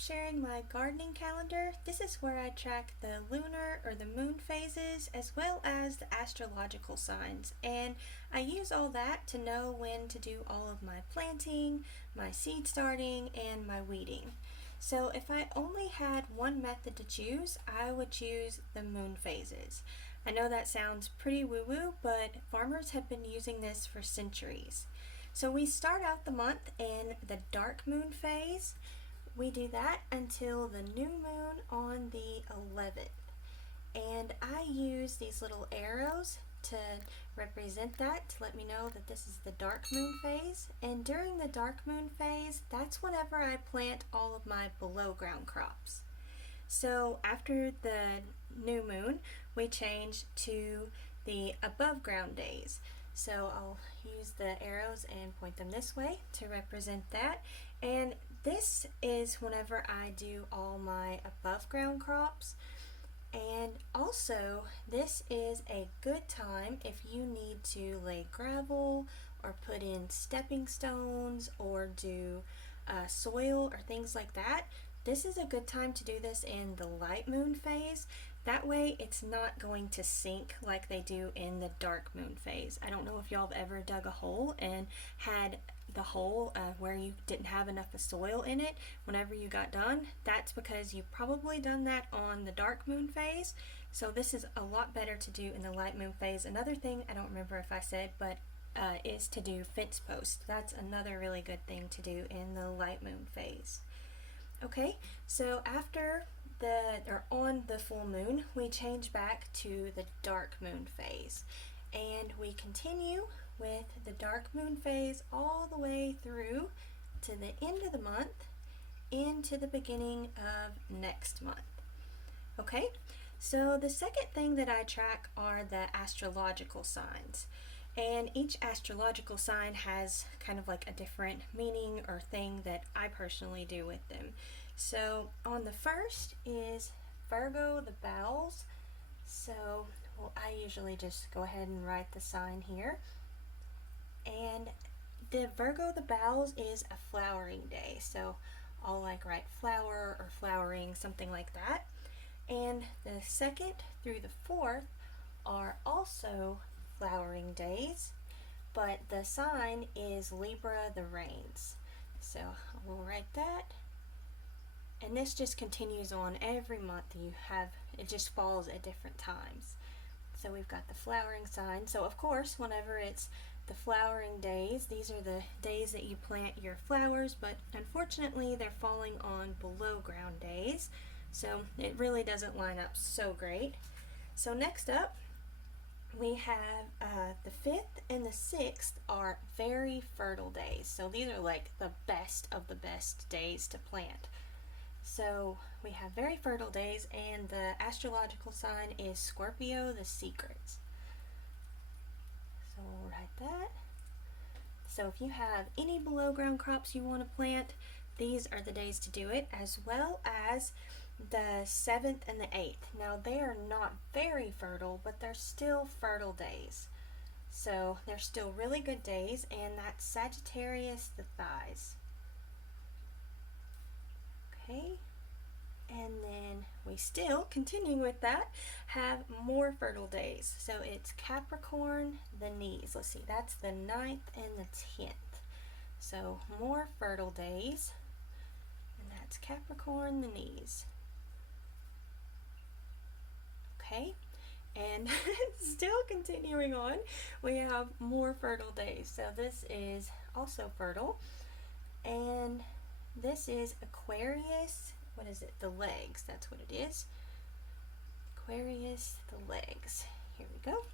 sharing my gardening calendar. This is where I track the lunar or the moon phases as well as the astrological signs, and I use all that to know when to do all of my planting, my seed starting, and my weeding. So if I only had one method to choose, I would choose the moon phases. I know that sounds pretty woo-woo, but farmers have been using this for centuries. So we start out the month in the dark moon phase. We do that until the new moon on the 11th. And I use these little arrows to represent that, to let me know that this is the dark moon phase. And during the dark moon phase, that's whenever I plant all of my below ground crops. So after the new moon, we change to the above ground days. So I'll use the arrows and point them this way to represent that. And this is whenever I do all my above ground crops. And also, this is a good time if you need to lay gravel or put in stepping stones or do soil or things like that. This is a good time to do this in the light moon phase. That way it's not going to sink like they do in the dark moon phase. I don't know if y'all have ever dug a hole and had the hole where you didn't have enough of soil in it whenever you got done. That's because you've probably done that on the dark moon phase. So this is a lot better to do in the light moon phase. Another thing, I don't remember if I said, but is to do fence posts. That's another really good thing to do in the light moon phase. Okay, so after on the full moon, we change back to the dark moon phase, and we continue with the dark moon phase all the way through to the end of the month into the beginning of next month. Okay, so the second thing that I track are the astrological signs. And each astrological sign has kind of like a different meaning or thing that I personally do with them. So on the first is Virgo the bowels. So I usually just go ahead and write the sign here. And the Virgo the bowels is a flowering day. So I'll like write flower or flowering, something like that. And the second through the fourth are also flowering days, but the sign is Libra the rains. So we'll write that, and this just continues on every month. It just falls at different times. So we've got the flowering sign. So of course, whenever it's the flowering days, these are the days that you plant your flowers, but unfortunately they're falling on below ground days, so it really doesn't line up so great. So next up, we have the 5th and the 6th are very fertile days. So these are like the best of the best days to plant. So we have very fertile days, and the astrological sign is Scorpio the secrets. So we'll write that. So if you have any below ground crops you want to plant, these are the days to do it, as well as the 7th and the 8th. Now they are not very fertile, but they're still fertile days. So they're still really good days, and that's Sagittarius the thighs. Okay, and then we still, continuing with that, have more fertile days. So it's Capricorn the knees. Let's see, that's the 9th and the 10th. So more fertile days, and that's Capricorn the knees. Okay, and still continuing on, we have more fertile days. So this is also fertile, and this is Aquarius. What is it? The legs. That's what it is. Aquarius the legs. Here we go.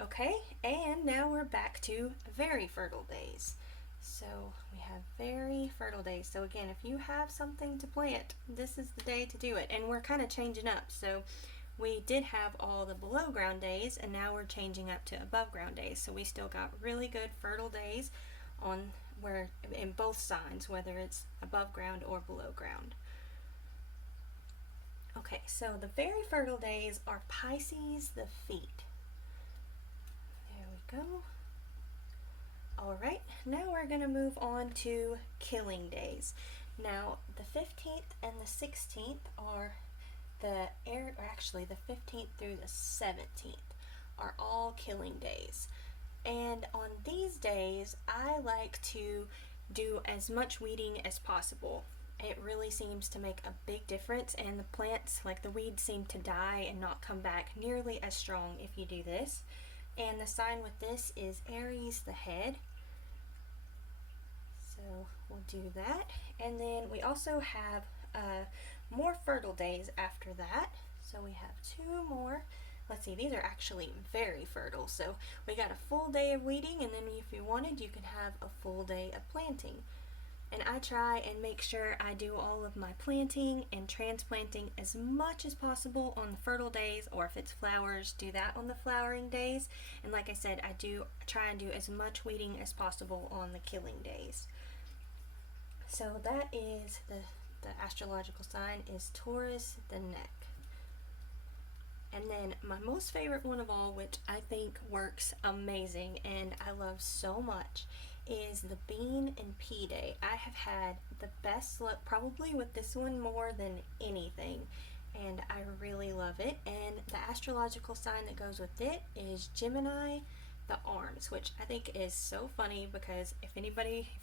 Okay, and now we're back to very fertile days. So we have very fertile days. So again, if you have something to plant, this is the day to do it. And we're kind of changing up. So we did have all the below ground days, and now we're changing up to above ground days. So we still got really good fertile days on where in both signs, whether it's above ground or below ground. Okay, so the very fertile days are Pisces the feet. There we go. All right, now we're going to move on to killing days. Now, the 15th and the 16th are or actually the 15th through the 17th are all killing days. And on these days, I like to do as much weeding as possible. It really seems to make a big difference, and the plants, like the weeds, seem to die and not come back nearly as strong if you do this. And the sign with this is Aries, the head. So we'll do that. And then we also have more fertile days after that. So we have two more. Let's see, these are actually very fertile. So we got a full day of weeding, and then if you wanted, you can have a full day of planting. And I try and make sure I do all of my planting and transplanting as much as possible on the fertile days, or if it's flowers, do that on the flowering days. And like I said, I do try and do as much weeding as possible on the killing days. So that is the astrological sign is Taurus, the neck. And then my most favorite one of all, which I think works amazing and I love so much, is the bean and pea day. I have had the best luck probably with this one more than anything, and I really love it. And the astrological sign that goes with it is Gemini, the arms, which I think is so funny because if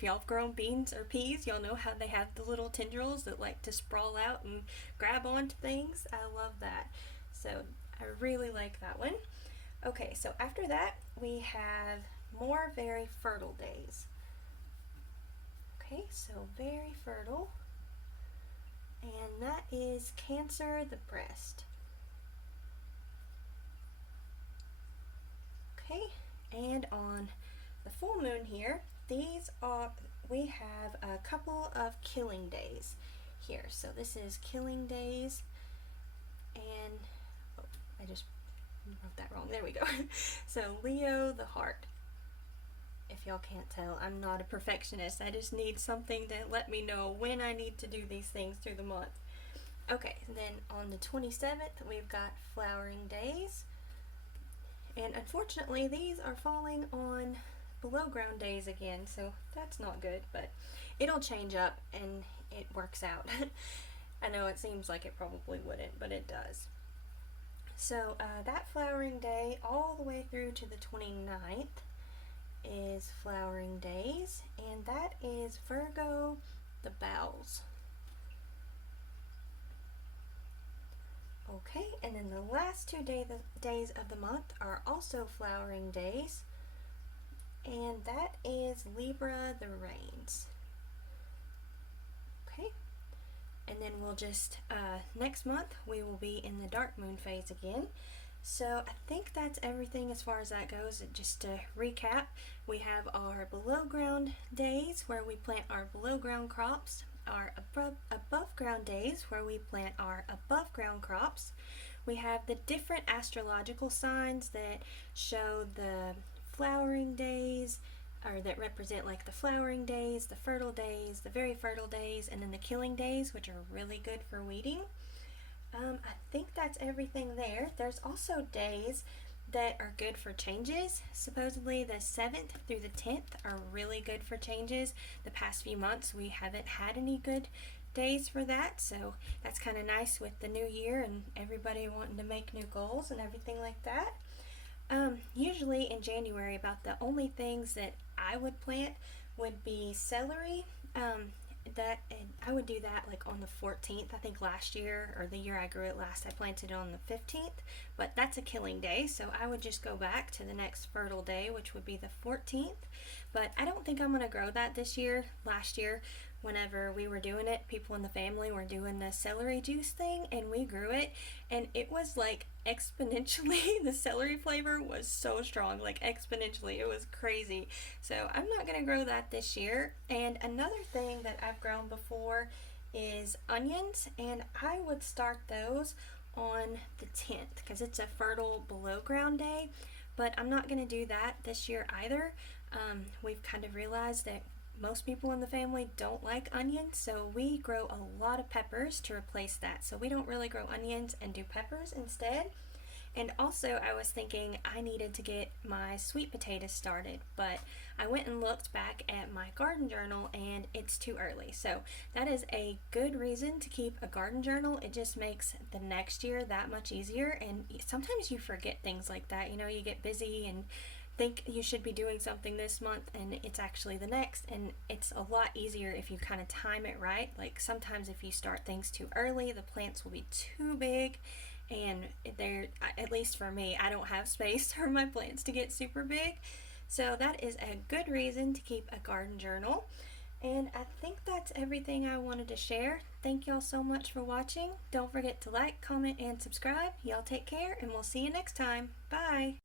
y'all have grown beans or peas, y'all know how they have the little tendrils that like to sprawl out and grab onto things. I love that. So I really like that one. Okay, so after that we have more very fertile days. Okay, so very fertile. And that is Cancer, the breast. Okay, and on the full moon here, we have a couple of killing days here. So this is killing days, and I just wrote that wrong. There we go. So Leo, the heart. If y'all can't tell, I'm not a perfectionist. I just need something to let me know when I need to do these things through the month. Okay, then on the 27th, we've got flowering days. And unfortunately, these are falling on below ground days again, so that's not good, but it'll change up and it works out. I know it seems like it probably wouldn't, but it does. So that flowering day all the way through to the 29th is flowering days, and that is Virgo, the bowels. Okay, and then the last 2 days of the month are also flowering days, and that is Libra, the reins. Okay, and then we'll just, next month we will be in the dark moon phase again. So I think that's everything as far as that goes. Just to recap, we have our below ground days where we plant our below ground crops, our above ground days where we plant our above ground crops. We have the different astrological signs that show the flowering days, or that represent like the flowering days, the fertile days, the very fertile days, and then the killing days, which are really good for weeding. I think that's everything there. There's also days that are good for changes. Supposedly the 7th through the 10th are really good for changes. The past few months we haven't had any good days for that, so that's kind of nice with the new year and everybody wanting to make new goals and everything like that. Usually in January, about the only things that I would plant would be celery. And I would do that like on the 14th. I think last year, or the year I grew it last, I planted it on the 15th, but that's a killing day, so I would just go back to the next fertile day, which would be the 14th. But I don't think I'm going to grow that this year. Last year, whenever we were doing it, people in the family were doing the celery juice thing, and we grew it, and it was like exponentially, the celery flavor was so strong, like exponentially. It was crazy. So I'm not going to grow that this year. And another thing that I've grown before is onions, and I would start those on the 10th because it's a fertile below ground day, but I'm not going to do that this year either. We've kind of realized that most people in the family don't like onions, so we grow a lot of peppers to replace that. So we don't really grow onions and do peppers instead. And also, I was thinking I needed to get my sweet potatoes started, but I went and looked back at my garden journal and it's too early. So, that is a good reason to keep a garden journal. It just makes the next year that much easier. And sometimes you forget things like that. You know, you get busy and think you should be doing something this month and it's actually the next, and it's a lot easier if you kind of time it right. Like sometimes if you start things too early, the plants will be too big, and they're, at least for me, I don't have space for my plants to get super big. So that is a good reason to keep a garden journal. And I think that's everything I wanted to share. Thank y'all so much for watching. Don't forget to like, comment, and subscribe. Y'all take care, and we'll see you next time. Bye.